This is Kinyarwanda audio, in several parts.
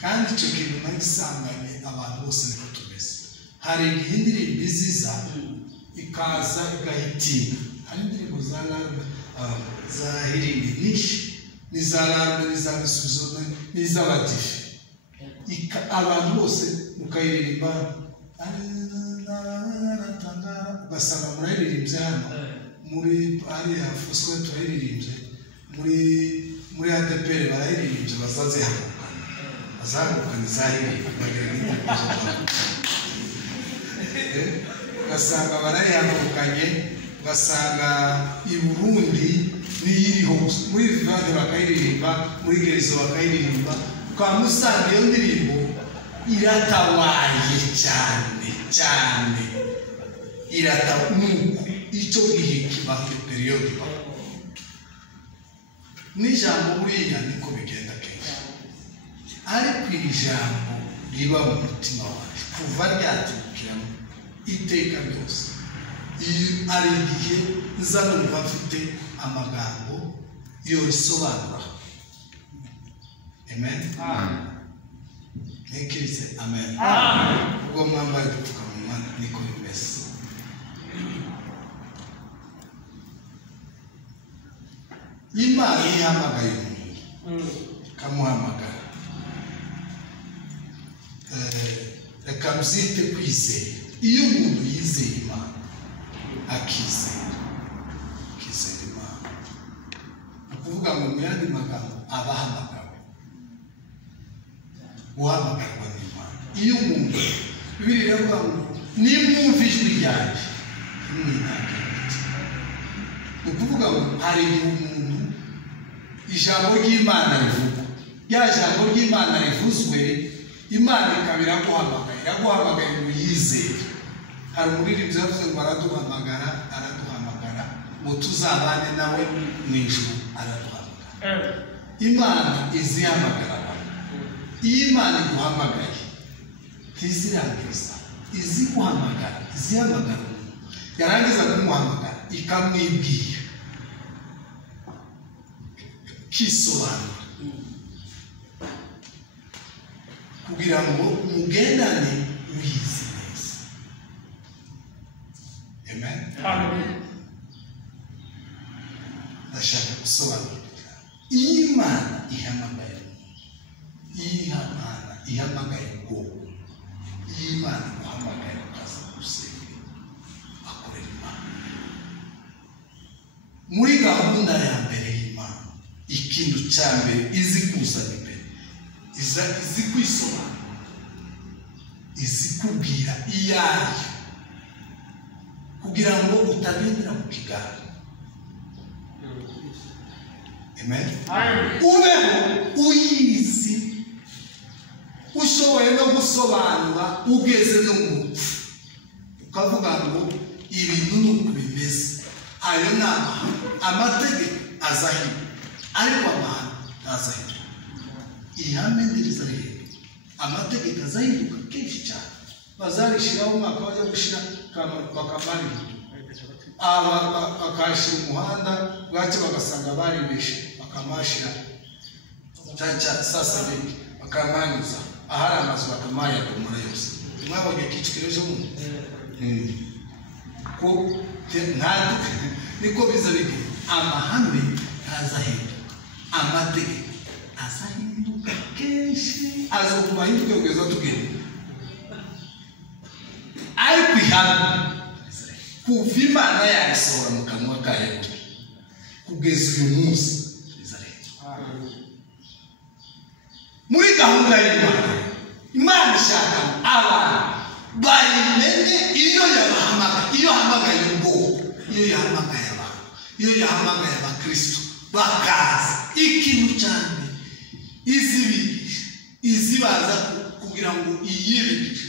kandi icyo kintu nagisanganye abantu bose niko tumeze. Hari indirimbo iziza ikaza igahitinga, hari indirimbo za hiringi nyinshi n'izaramba n'izabisubizo n'iz'abadive, abantu bose mukayiririmba ugasanga murayiririmbye hano muri hariya Fosco turayiririmbye, muri ADPR barayiririmbye, bazaze hano bazamukana izahiririmba ugasanga barayihagurukanye, ugasanga i Burundi n'iyiriho muri Vivante bakayiririmba, muri Gerezo bakayiririmba, kwa Musanze iyo ndirimbo iratawaye cyane cyane, iratanuko icyo gihe kibaho periode n'ijambo buriya niko bigenda kenshi, ariko iri jambo riba mu mutima wacu kuva ryaturukiramo iteka ryose. Ari igihe nza numva mfite amagambo yo risobanura. Amen. Nekirize amen. Ubwo mwambaye udupfukamunwa niko bimeze. Imana ihamagaye umuntu ikamuhamagara, reka muzite kwizera. Iyo umuntu yizeye Imana akizera Imana, ukuvuga ngo mu yandi magambo abahamagawe, guhamagarwa n'Imana. Iyo umuntu Bibiliya iravuga ngo nimwumva ijwi ryanjye ntimwitangire, ukuvuga ngo hari umuntu ijambo ry'Imana rivuga, rya jambo ry'Imana rivuzwe, Imana ikabira iraguhamagaye ngo yizere. Hari umuririmbyi yavuze ngo araduhamagara ngo tuzabane nawe mu ijuru, araduhamagara. Imana izihamagara abantu. Iyo Imana iguhamagaye ntizirangiriza, izi guhamagara, izihamagara umuntu, yarangiza kumuhamagara ikamwibwira, kisobanura kugira ngo mugendane uyizi neza. Amen. Ndashaka gusobanurira, iyo Imana ihamagaye ubwoko, iyo Imana iguhamagaye ukaza gusenga akorera Imana muri gahunda ya mbere y'Imana. Ikintu cya mbere izi kuzana imbere, izi kwisobanura, izi kubwira iyo ari yo, kugira ngo utagendera mu kigare. Amen. Ubeho uyizi, ushoboye no gusobanura, ugeze no mu rupfu ukavuga ngo ibintu nuko bimeze. Ayo ni amategeko azahirwa, ariko abantu ntazahirwa. Ihame ndiriza rero, amategeko azahinduka kenshi cyane. Bazarishiraho umwaka bajya gushira bakamarira, bakashira umuhanda bwacyo bagasanga baribeshe, bakamashira sasa biki bakamanyuza ahari amazu bakamaya kumura yose. Mwabonye kicukiro ejo bundi ko niko biza biki, amahame ntazahinduka, amategeko azahinduka kenshi, azokubahinduka kugeza tugenda. Ariko ihame kuva Imana yayisohora mu kanwa kayo kugeza uyu munsi muri gahunda y'Imana. Imana ishaka abantu bayimenye iyo yabahamagaye, iyo yahamagaye ubwoko, iyo yahamagaye abantu, iyo yahamagaye abakristo bakaza. Ikintu cyane izibigisha, izibaza kugira ngo iyibigishe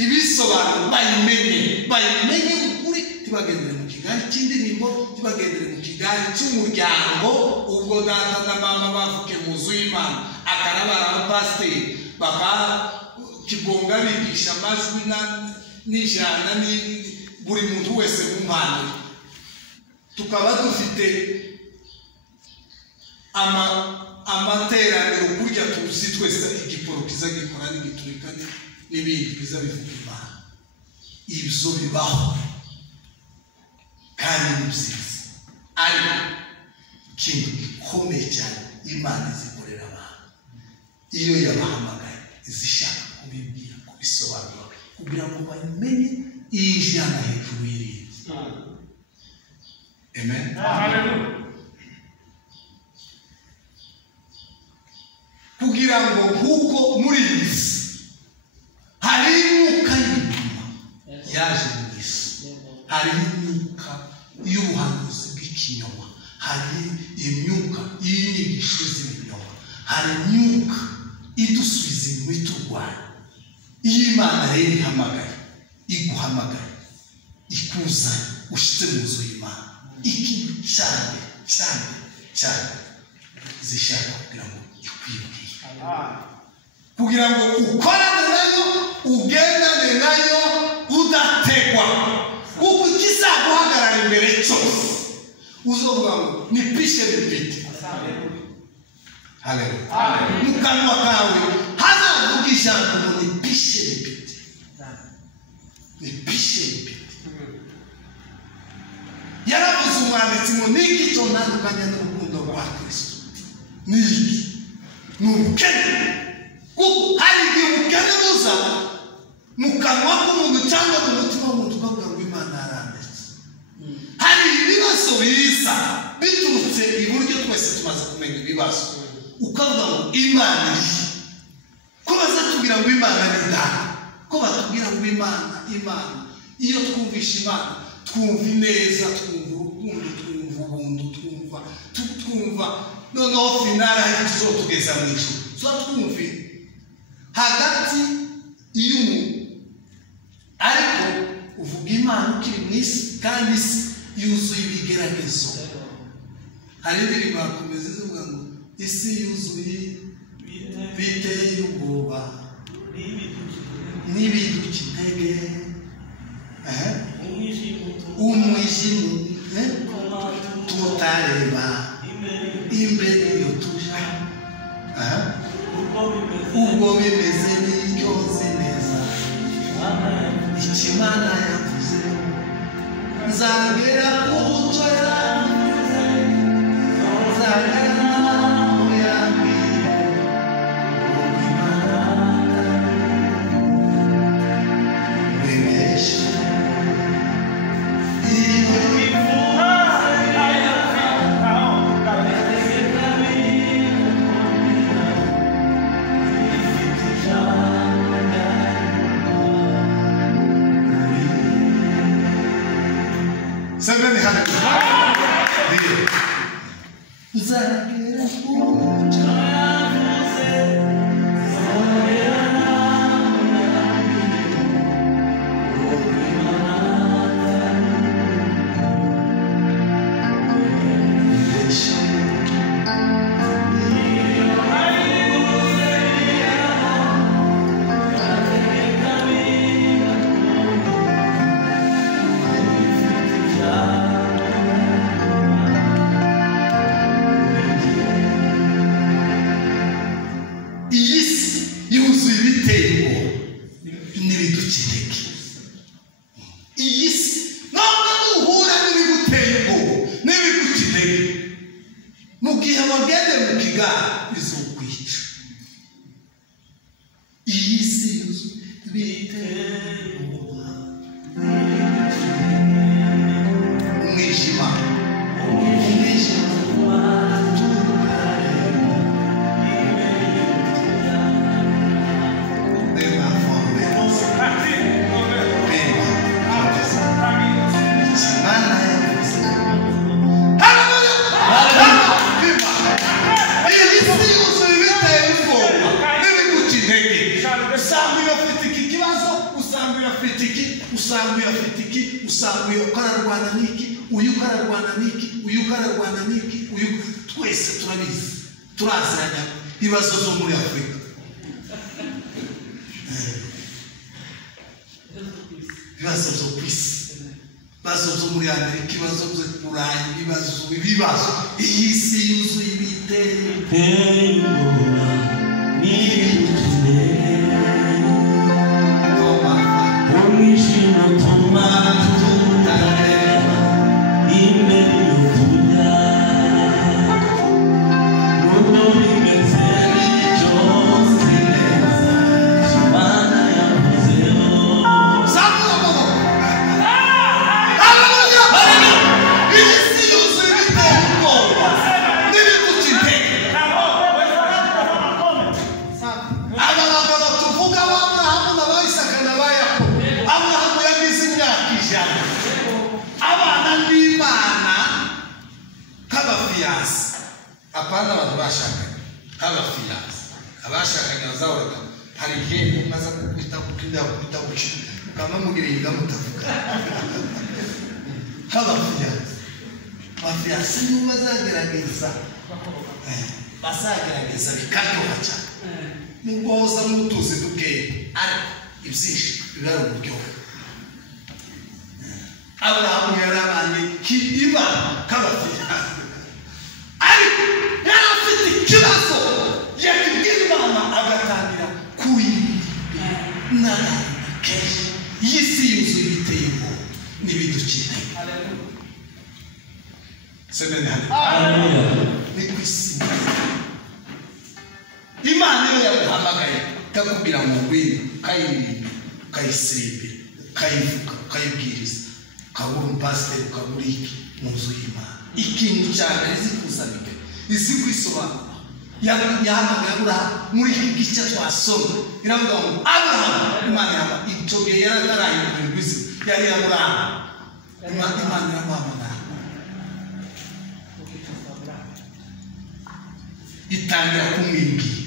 ibisobanuro bayimenye ukuri, tibagendere mu kigari cy'indirimbo, tibagendere mu kigari cy'umuryango. Ubwo data na mama bavuke mu nzu y'Imana, akarabara abapasiteri bakakibonga bigisha amajwi n'ijana buri muntu wese mu mpano. Tukaba dufite amateraniro kurya burya tuzi twese igiporo kiza gikora n'igiturika n'ibindi biza bivuga Imana. Ibyo bibaho kandi ni byiza, ariko ikintu gikomeye cyane Imana izikorera abantu iyo yabahamagaye izishaka kubibwira, kubisobanura kugira ngo bamenye ijana hejuru y'irindi. Amen. Kugira ngo nk'uko muri iyi si hari imyuka y'inyuma yaje mu isi, hari imyuka y'ubuhanuzi bw'ikinyoma, hari imyuka y'inyigisho z'ibinyoma, hari imyuka idusubiza inyuma iturwanya. Iyo Imana rero ihamagaye, iguhamagaye, ikuzanye ushyitse mu nzu y'Imana, ikintu cyane cyane cyane zishaka kugira ngo ikwibwire, kugira ngo ukorane nayo, ugendane nayo udategwa, kuko ikizaguhagarara imbere cyose uzovuga ngo nipishe bipite. Haleluya. Mu kanwa kawe hazavuga ijambo ngo nipishe bipite, nipishe bipite. Yaravuze umwanditsi ngo niki cyo ntandukanya n'urukundo rwa Kristo? Niki? Ni ubukene. Kuko hari igihe ubukene buza mu kanwa k'umuntu cyangwa mu mutima w'umuntu ukavuga ngo Imana yarandetse. Hari ibibazo biza biturutse iburyo, twese tumaze kumenya ibibazo, ukavuga ngo Imana iri. Ko bazatubwira ngo Imana ni data, ko batubwira ngo Imana iyo twumvisha Imana twumva ineza, twumva urukundo, twumva ubuntu, twumva noneho finale aho tuzotugeza mu ijuru. Twumvira hagati y'umuntu, ariko uvuga Imana ukiri mu isi kandi isi yuzuye ibigeragezo. Hari indirimbo bakomeza ivuga ngo isi yuzuye biteye ubwoba n'ibiduka intege, umwijima tutareba imbere iyo tuja, ubwo bimeze n'iryoze neza ikimana yavuze, nzagera ku buto yavuze, nzagera naho yambwiye uko Imana wemeshe Seven hundred. Zagera kucha yavuze, zagera naho yambwiye uko Imana wemeshe twese turabizi, turaziranya ibibazo zo muri Afurika, ibibazo zo ku isi, ibibazo zo muri Amerika, ibibazo byo Burayi, ibibazo iyi si yuzuye ibitero Apana abantu bashakanye nk'abafiyanse abashakanye bazahoraga hari igihe maze kwita kuki ukamamubwira mutavuga nk'abafiyanse nibo bazagerageza bikaryoha cyane nubwo hoza n'utuzi dukeya ariko ibyinshi biba ari uburyohe. Aburahamu yarabanye Imana nk'abafiyanse ariko yari afite ikibazo yakibwira Imana agatangira kuyibwira kenshi y'isi yuzuye ibiteye ubwoba n'ibidukeneye. Semeni haleluya. Ni ku isi Imana yo yaguhamagaye ikakubwira ngo ngwino ukayiririmba ukayisirimbira ukayivuga ukayibwiriza ukabura umupasiteri ukabura iki mu nzu y'Imana. Ikintu cya mbere izi kuzana imbere izi kwisobanura yahamagaye Aburahamu muri iki gice twasoma iravuga ngo Aburahamu Imana yaba itoge yaratarahinduye rwizi yari Aburahamu Imana iramuhamagara itangira kumwibwira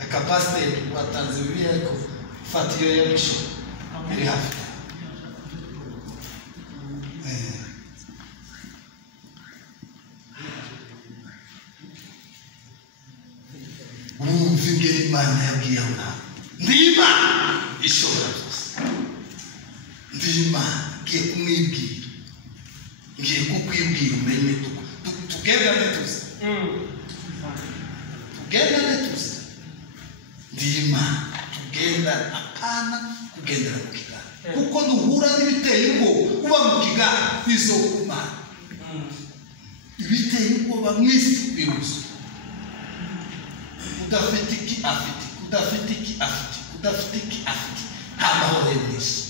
reka pasiteri watanze Bibiliya ariko fata iyo yabisho iri hafi umvige Imana yabwiye Aburahamu ndi Imana ishobora byose ndi Imana ngiye kumwibwira ngiye kukwibwira umenye tugendane tuzi ndi Imana tugendane apana kugendera mu kigare kuko duhura n'ibiteye ubwoba kuba mu kigare bizokumana ibiteye ubwoba mwisi biruzi udafite iki afite nta mahoro y'isi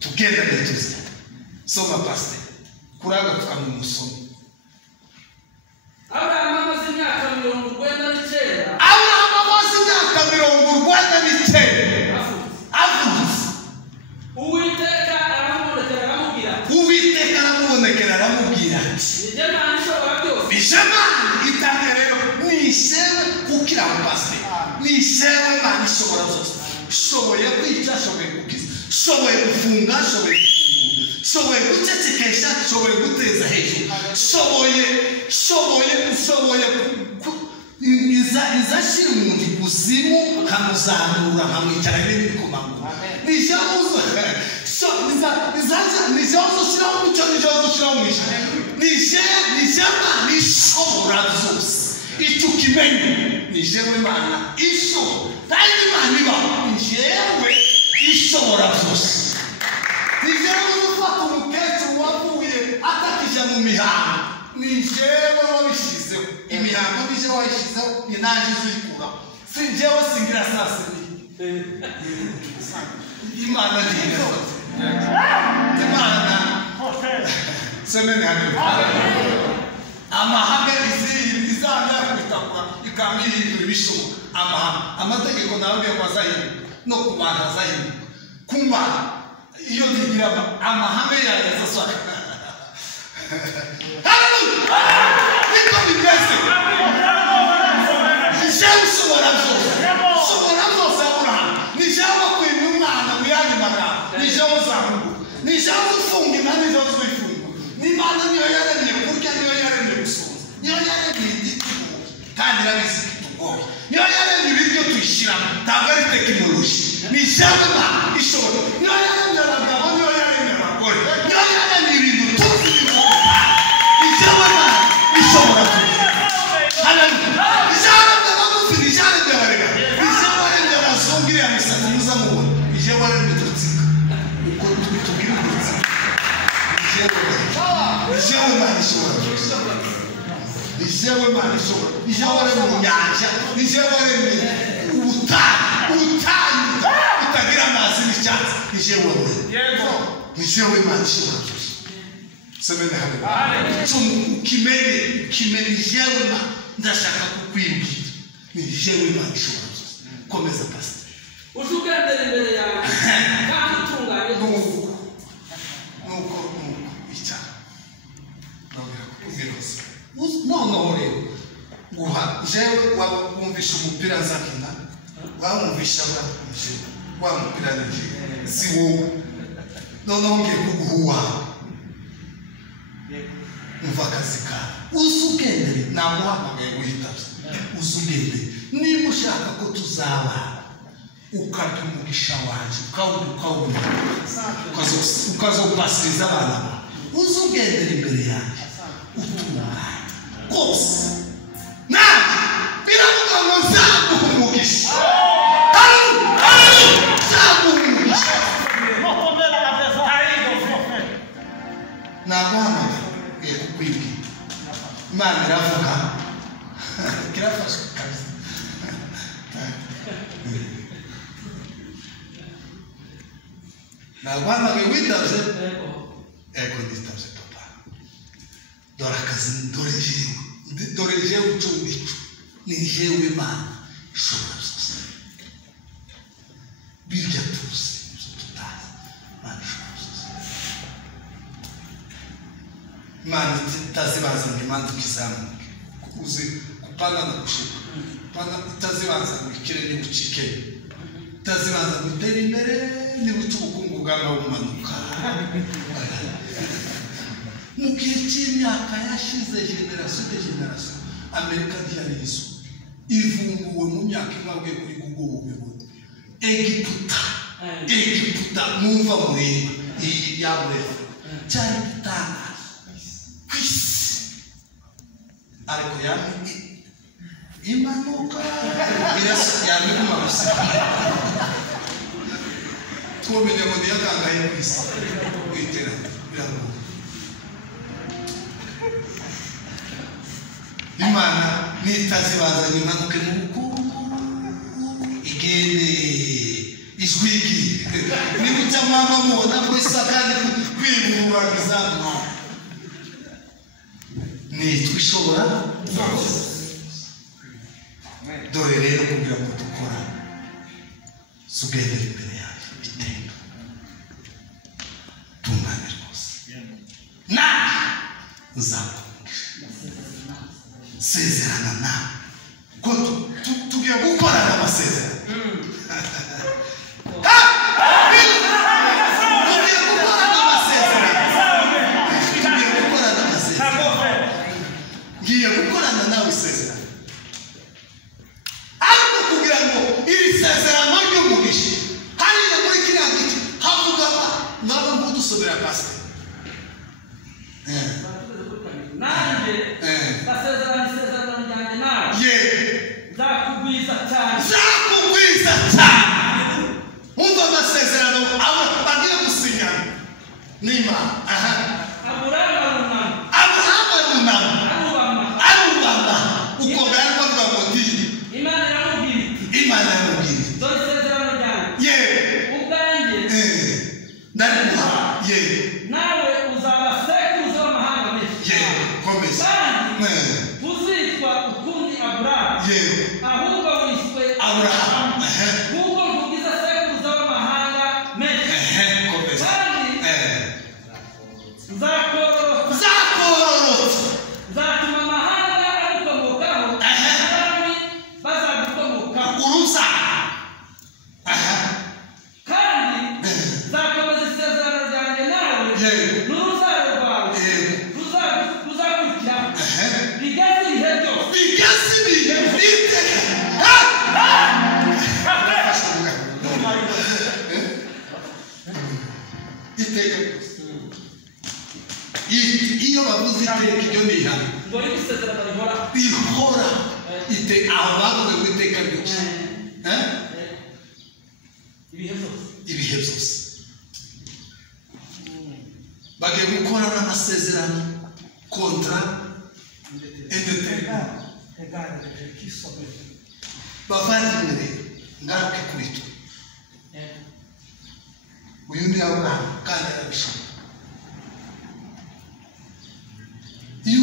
tugendane tuzi. Soma pasiteri kuraga tukamumusoma. Aburahamu amaze imyaka 99 avutse Uwiteka aramubonekera aramubwira ati Imana itangira rero nishewe kukira mu pasiteri nishewe Imana ishobora byose shoboye kwica shoboye gukiza shoboye gufunga shoboye gufungura shoboye gucecekesha shoboye guteza hejuru shoboye izashyira umuntu ikuzimu nkamuzamura nkamwicara n'ibikomangoma nijyaho uzashyiraho umucyo nijyaho uzashyiraho umwijima nijyama nishobora byose icyo ukimenye nijewe Imana ishobora kandi Imana iba nijewe ishobora byose. Nijewe ufata umukecuru wavuye atakijya mu mihango nijewe wabishyizeho imihango nije wayishyizeho ni naje uzikuraho si njyewe singira sasa Imana niyo Imana semeni haleluya. Amahame izajya kubitakura ikamihindura ibishoboka amategeko nawe wazahinduka no kubanza azahinduka kumana iyo zigira amahame yawe azaswaka haleluya niko bimeze nijewe ushobora byose Aburahamu nijewe kwima umwana mu yandi magambo nijewe uzamuka nijewe ufunga imana nijewe uzifunga n'Imana niyo yaremye kurya niyo yaremye gusoza niyo yaremye igiti kandi irabizi kitugoye niyo yaremye ibiryo tuyishyiramo ntabwo ari tekinoloji nijewe Imana ishobora niyo yaremye abagabo niyo yaremye abagore niyo yaremye ibintu tuzi bivuga nijewe Imana ishobora haleluya ijambo ry'abagufi n'ijambo ry'abaregana nijewe Imana ishobora nijewe waremye mu nyanja nijewe waremye ubutayu utagira amazi n'icyatsi nijewe nijewe Imana ishobora byose semene haleluya kimenye nijewe Imana ndashaka kukwibwira nijewe Imana ishobora byose komeza pastor uzugendera imbere yawe kandi utunganye nuko icyaha noneho rero guha jewe wumvisha umupira nzakina wamwumvisha wa mupira nije si wowe noneho ngiye kuguha uwawe umva akazi kawe uzugendere namuhamagaye guhitabye uzugendere niba ushaka ko tuzaba ukarya umugisha wanje ukazopasiriza abana bawe uzugendere imbere yanjye utunganye rwose nawe biravuga ngo nzaguha umugisha nzaguha umugisha naguhamagara ngiye kukwibwira Imana iravuga kirafashwe kabisa naguhamagaye witabye ego nitabye papa dore akazi dore jewe ucumbicu ni jewe Imana ishobora byose birya tuzi tutazi Imana ishobora byose Imana itazibanza ngo imanza ukizamuke uzi kupanda na kushuka itazibanza ngo ikirere bucike itazibanza ngo itere imbere nibuca ubukungu bwawe bumanuka mu gihe cy'imyaka yashize generasiyo Amerika ntiyarizo ivumbuwe mu myaka imwe kuri Google ubibona Egiputa mwumva mureba iyi yamureba cyari gitangaza ku isi ariko yamwe imanuka yamwe kumabusa tumenye ngo niyakangaye ku isi witera birago Imana nitazibazanye imanuke mu bukungu igende ijwigi nibucya mwaba mubona ko isakane kwiburagiza nitwe ishobora dore rero kugira ngo dukora sugendera imbere yawe bitendo tungane rwose nawe uzakugisha sezerana nawe ko tugiye gukorana amasezerano ngiye gukorana nawe isezerano ariko kugira ngo iri sezerano ry'umugisha hariya muri kiriya gice havuga ngabo nk'udusomera pastor nanjye ndasezerana isezerano ryanjye nawe nzakugwiza cyane umva amasezerano aba bagiye gusinyana n'Imana arubama uko baravuga ngo ndi Imana yaramubwira dore isezerano ryanjye ubwanjye ndarimuha nawe uzaba sekuruza w'amahanga menshi komeza kandi uzitwa ukundi Aburahamu ahubwo wiswe Aburahamu kuko nkugize sekuruza w'amahanga menshi komeza kandi nzakororotsa nzatuma amahanga agukomokaho kandi bazagukomokaho urusa kandi nzakomeza isezerano ryanjye nawe n'urubyaro rwawe ruzakurikiraho bigeze ibihe byose iteka iyo bavuze iteka iryo ni ihame ngo ribe isezerano rihora aho bavuze ngo iteka ryose ibihe byose bagiye gukorana amasezerano kontra indéterminable. Regarde, qui sommes bavandimwe rero ngaruke kuri twe uyu ni Aburahamu kandi arabishaka. iyo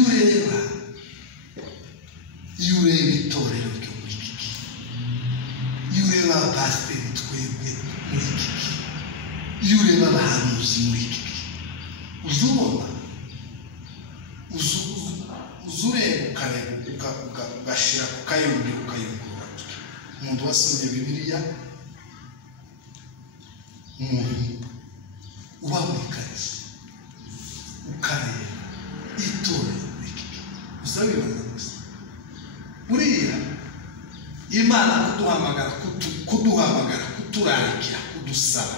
ureba itorero ryo muri iki gihe, iyo ureba abapasiteri twebwe muri iki gihe, iyo ureba abahanuzi muri iki gihe, uzubona ureba ugashyira ku kayumbi ukayungurura. umuntu wasomye Bibiliya, umuntu uba muri karitsiye ukareba itorero muri iki gihe, uzabibaza gusa buriya Imana kuduhamagara kuturarikira kudusaba,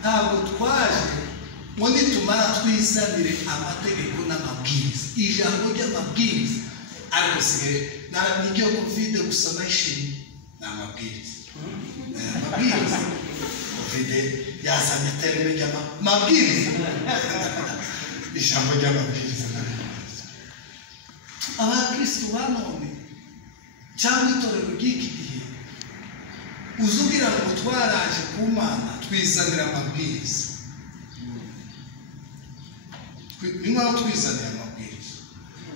ntabwo twaje ngo nitumara twizanire amategeko n'amabwiriza, ijambo ry'amabwiriza ariko sigaye niryo Covid gusa nayishimye ni amabwiriza. Amabwiriza Covid yazanye terime ry'amabwiriza ijambo ry'amabwiriza. Abakristo ba none cyangwa itorero ry'iki gihe uzubwira ngo twaraje ku Mana twizanira amabwiriza, ni nk'aho twizanira amabwiriza.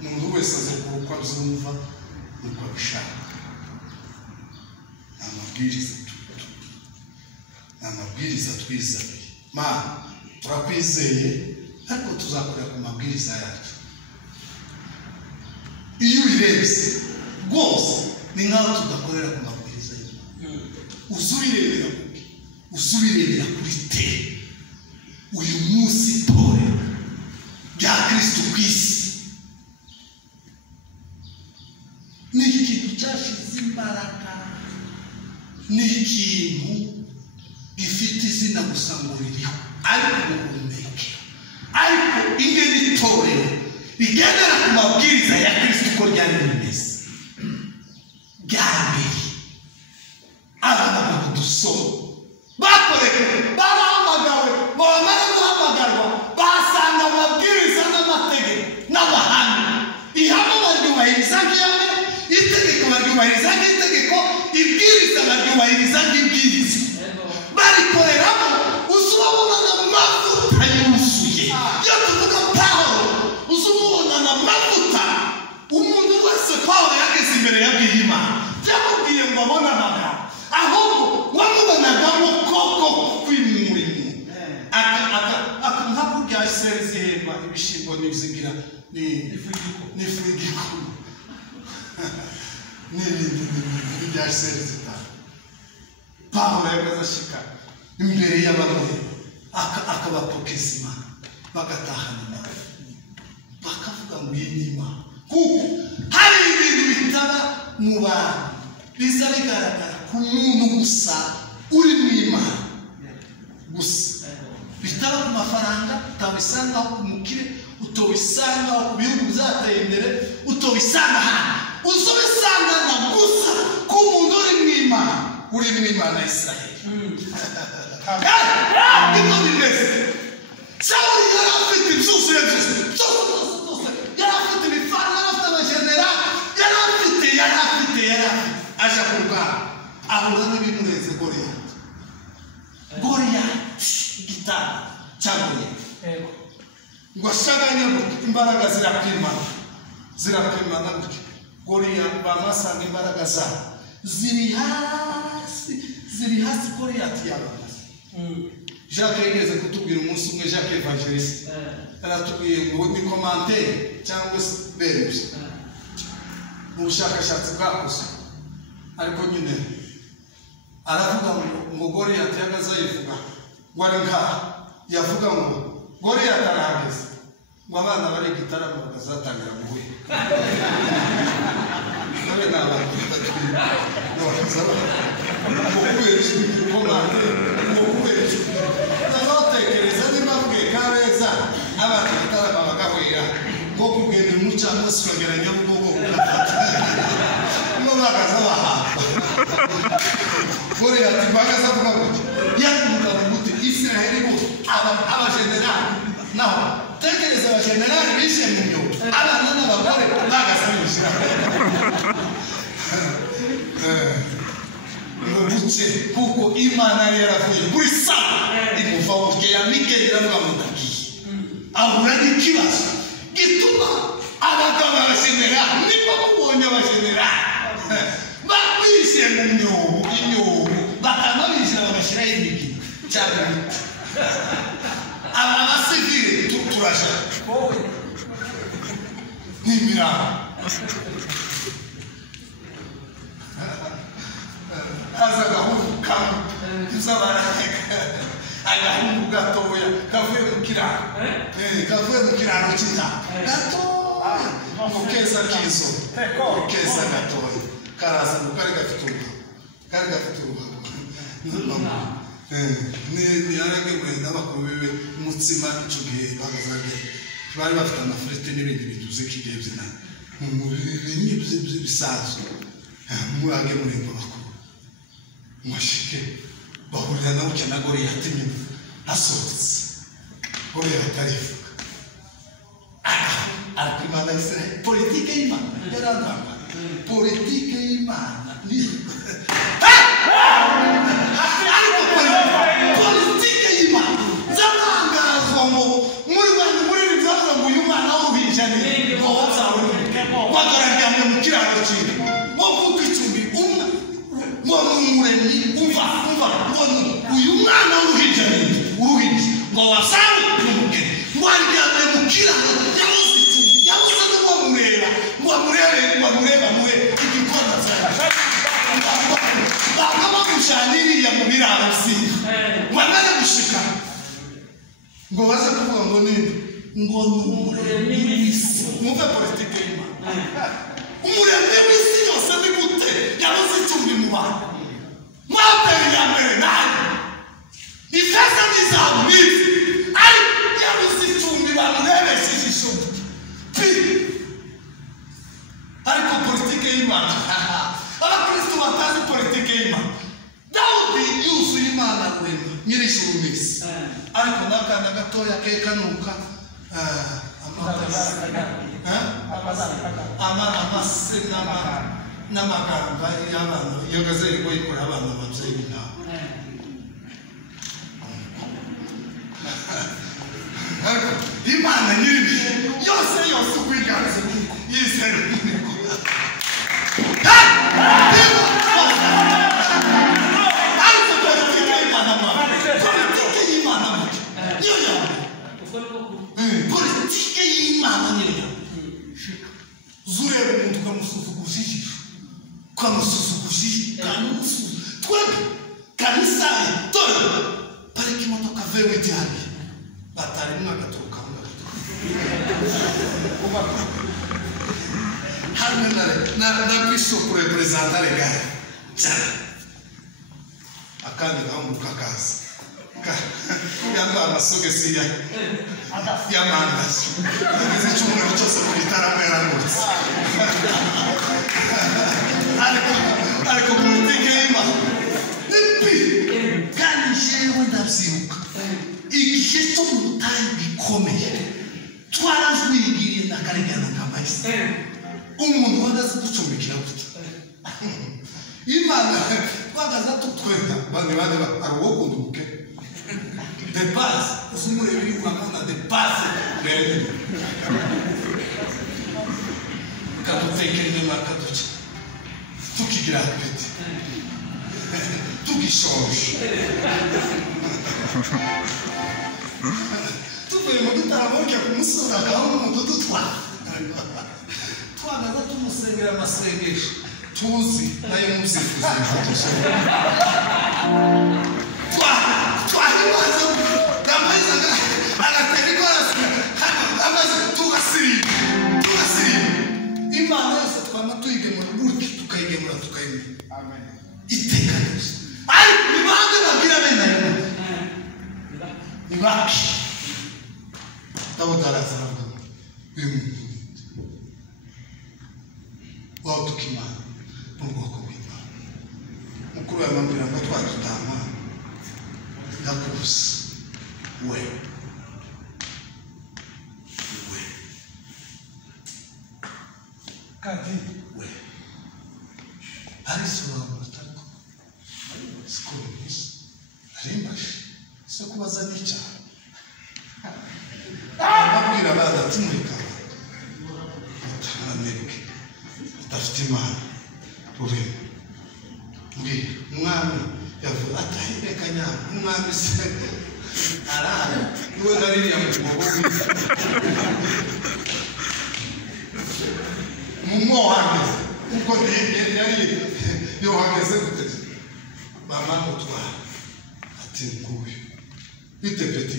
umuntu wese aza uko abyumva uko abishaka. ni amabwiriza twizaniye. Mana turakwizeye ariko tuzakorera ku mabwiriza yacu. iyo ubirebye rwose ni nk'aho tudakorera ku mabwiriza y'Imana. uzubirebera kuri te uyu munsi itorero rya Kristo ku isi ni ikintu cyashize imbaraga, ni ikintu gifite izina gusa ngo ririho, ariko ubuhumekero, ariko ingene itorero rigendera ku mabwiriza ya Kristo uko ryari rimeze bya mbere. abana bakudusoma barahamagawe, bamara guhamagarwa basanga amabwiriza n'amategeko n'amahame. ihame baryubahiriza nk'ihame, itegeko baryubahiriza nk'itegeko, ibwiriza baryubahiriza nk'ibwiriza, barikoreramo. uzubabonana amavuta yuzuye. iyo tuvuga Pawulo uzubonana amavuta. umuntu wese Pawulo yageze imbere yabwiye Imana, byamubwiye ngo abone amagambo, ahubwo wamubonagamo koko kw'imurimo. nka kurya iseri zihemba ibishyimbo n'ibizigira n'ifu y'igikoma n'ibindi bya iseri zitanu. Pawulo yagaze ashika imbere y'abagore akabapokeza Imana, bagatahana Imana, bakavuga ngo iyi ni Imana. kuko hari ibintu bitaba mu bantu biza bigaragara ku muntu gusa uri mu Imana gusa, bitaba ku mafaranga, utabisangaho ku mukire, utobisangaho ku bihugu bizateye imbere, utobisanga hano. uzobisangana gusa ku muntu uri mu Imana, uri mu Imana ya Israheli. niko bimeze. Sawuli yari afite ibyuzuye byose, yari afite ibifana, yari afite abajenerali, yari afite aje ku rugamba, ahura n'ibimureze Goliyati, igitabo cya Goliyati. ngo ashaganye imbaraga zirapimana gutya. Goliyati bamasanga imbaraga zabo ziri hasi. Goliyati yabamaze. Jacques yigeze kutubwira umunsi umwe, Jacques Evangeliste aratubwiye ngo ni commentaire cyangwa se beruze mu bushakashatsi bwakoze, ariko nyine aravuga ngo Goliyati yagaze yivuga ngo ari nkaha, yavuga ngo Goliyati arahageze, ngo abana bari igitaramo bakazatangira guhura. nawe ni abantu nazotekereza niba avuge Kabeza abantu igitaramo bagahurira ngo kugenda umucamunsi ukagera Nyabugogo no bagaza bahamba. Goliyati bagaza avuga gutya, yavuga gute Israheli bo abajenerali naho tekereza abajenerali bishe mu myuga, abana n'abagore bagaza yibutse kuko imana yari yaravuye kuri saba imuvaho yamigera iravuga ngo ndagiye ahura n'ikibazo gituma abagabo b'abasenera niba mubonye abasenera bakwishe mu myobo bakanabishyira bagashyiraho imigina cyangwa abasivile turashaka n'imirambo haza agahungu kamwe agahungu gatoya kavuye mu kiraro cy'intama gatoya mu keza k'izo keza gatoya karaza ngo kari gafite urubaho ni yaragemuye n'abakuru biwe umutsima icyo gihe bagazage bari bafite amafiriti n'ibindi biduze k'igihe bisanzwe muragemuye n'abakuru mwashike bahurira na buke na Goliyati nyuma asohotse Goliyati arivuga ariko imana y'Isiraheli politike y'Imana yarandanga politike y'Imana ni ariko politike y'Imana zamangazwa ngo muri bizaza ngo uyu mwana w'uruhinja ni ngo wazawe wagaragambye mu kiraro cyiwe wavuga icumbi umwe ngo n'umuremyi umva ngo uyu mwana w'uruhinja ni ngo wazawe n'umugeni ngo aryamye mu kiraro yabuze icumbi yabuze n'uwo mureba ngo amurebe amuhe igikona cyawe bakaba gushaniriye mu biraro siyo wamara gushika ngo baze kuvuga ngo nini ngo n'umuremyi w'isi mwumve politike y'Imana umuremyi w'isi yose ni gute yabuze icumbi mu bantu mwaperi ya mbere nawe ifeza n'izahabu n'izi ariko yabuze icumbi bamurebesheje icumbi ariko politike y'Imana abakristo batazi politike y'Imana Dawudi yuzuye Imana rurema nyir'ijuru n'isi ariko n'akana gatoya ke kanuka amase n'amagambo y'abana iyo gazeri ko yikora abana babyeyi b'intama Imana nyir'ibihe yose uko iganze yizera politike y'Imana niyo zureba umuntu ukamusuzugusha twebwe kanisa dore pariki imodoka vewe cyane batarimo agaturuka hamwe na bishop representa legale cyane akandi gahungu kakaza yambaye amasogisi y'amandazi ageze icyumweru cyose ku gitaramo yaranutse ariko politike y'Imana nipi kandi jewe ndabyibuka igihe cyo mu butayu gikomeye twarazwigiriye na karengana kamayisi umuntu wagaze ducumbikira gutya Imana twagaza tutwenda bane ari uwo kundi buke de base usumurebe y'Imana de base rero kadutekereze makaduca tukigira apeti tugishoje tuvuye mu gitaramo cyo kumusura aho umuntu twagaza tumusengera amasengesho tuzi nayo musifuza twahibaza ndamaze agaterwa amaze tugasiriba Imana yose twama tuyigemura gutya tukayigemura amen iteka ryose ariko nibanze babwira bene nibaki Dawudi tukimana n'ubwoko bw'Imana mukuru yamambira ngo twatutama ndakubuza we kandi we ari sobanura uza n'icyaha ababwira badatumurika utaranebwe udafite imana urimo mbwira umwami yavuga atahireka nyama umwami se arara iwe naririya mu kuboko mumo hageze uko yari yohageze guteze mama mutwara ati nguyu bite peti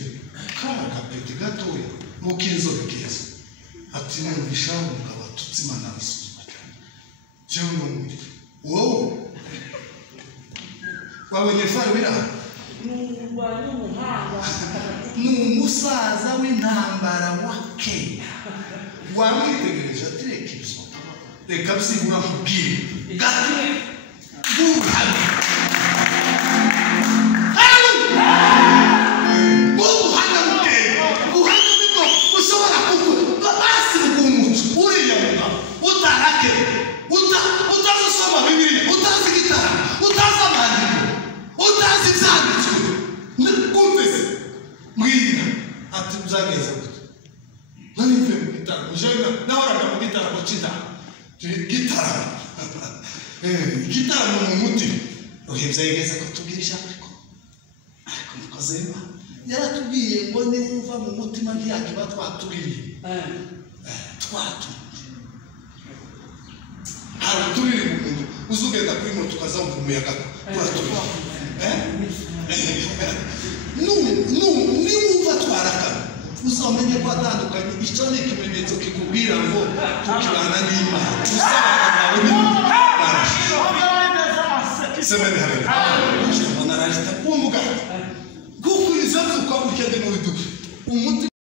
karaga peti gatoya mukinzobe keza ati numvisha umugabo atutse imana abisuzuma cyane jewe n'umwe wowe wabonye fari biraha ni umusaza w'intambara wa Kenya wamwitegereje ati reka ibyo reka byibura mubwire gato buhane buhane muteye buhane niko ushobora kuko basi bw'umuco uriya mugabo utarake utazisoma Bibiliya utazi gitara utazi amandiko utazi ibyanditswe kumvise mbwira ati byageze gute nari mvuye mu gitaramo jewe nahoraga mu gitaramo cy'inama gitaramo mu mutima uhebye yigeze kutubwira ijambo ariko mukoze Imana yaratubwiye ngo niwumva mu mutima ntiyakiba twatubiriye hari uturiri mu muntu uzugenda kuri moto ukazamva umuyaga turatubira niwumva twarakana uzamenye ko atandukanye icyo ni ikimenyetso kikubwira ngo tukibana n'Imana usabana nawe n'Imana semeni habe naraje kumugana kuko izo tuko ukende mu biduka umuti